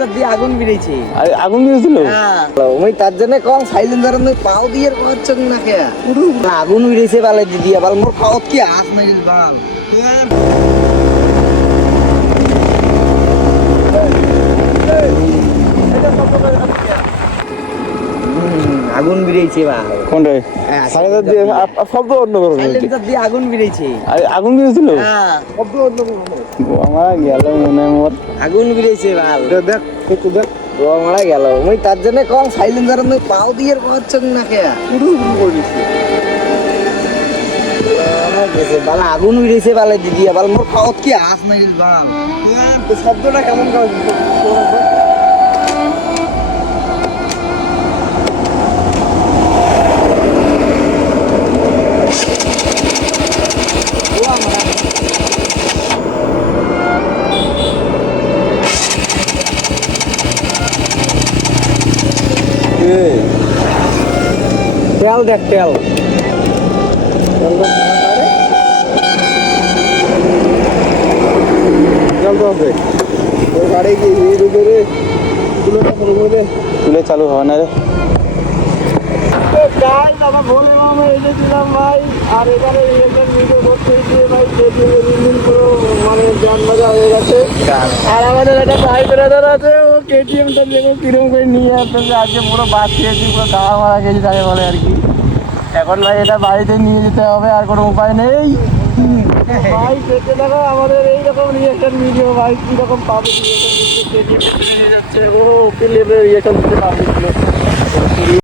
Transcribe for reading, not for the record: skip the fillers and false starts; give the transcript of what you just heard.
Silencer দিয়ে আগুন বেরিয়েছে। আগুন দিয়েছিল? হ্যাঁ, ওই তার জন্য কম সাইলেন্সার পাও দিয়ে করছ না কে আগুন বেরিয়েছে বালে দিয়ে বাল মোর পাওত কি হাত নাই বাল আগুন বেরিয়েছে বা কোনটা? সাইলেন্সার দিয়ে শব্দ অন্য করে সাইলেন্সার দিয়ে আগুন বেরিয়েছে। আগুন দিয়েছিল? হ্যাঁ, শব্দ অন্য আমার গেল মনে মোর আগুন বেরিয়েছে বাল দেখ একটু দেখ মারা গেল ওই তার জন্য কম সাইলেন্সার পাও দিয়ে করছ না কে বালা আগুন বেরিয়েছে বালে দিয়ে বাল মোর পাওত কি হাত নাই বাল শব্দটা কেমন তেল দেখ তেল তুলে চালু হয় না রে ভাই আর এবারে ভিডিও করতে গিয়ে ভাই মানে জান মজা হয়ে গেছে। আর আমাদের একটা ভাই ব্রাদার আছে, ও কেটিএমটা দেখে কিরম করে নিয়ে আসতেছে। আজকে পুরো বাস খেয়েছি, পুরো দাওয়া মারা খেয়েছি তাকে বলে আর কি। এখন ভাই এটা বাড়িতে নিয়ে যেতে হবে, আর কোনো উপায় নেই ভাই। দেখতে দেখো আমাদের এইরকম রিয়েকশন ভিডিও ভাই কিরকম পাবে, রিয়েকশন নিয়ে যাচ্ছে ও ওকে লেভেল রিয়েকশন দিতে পারবে।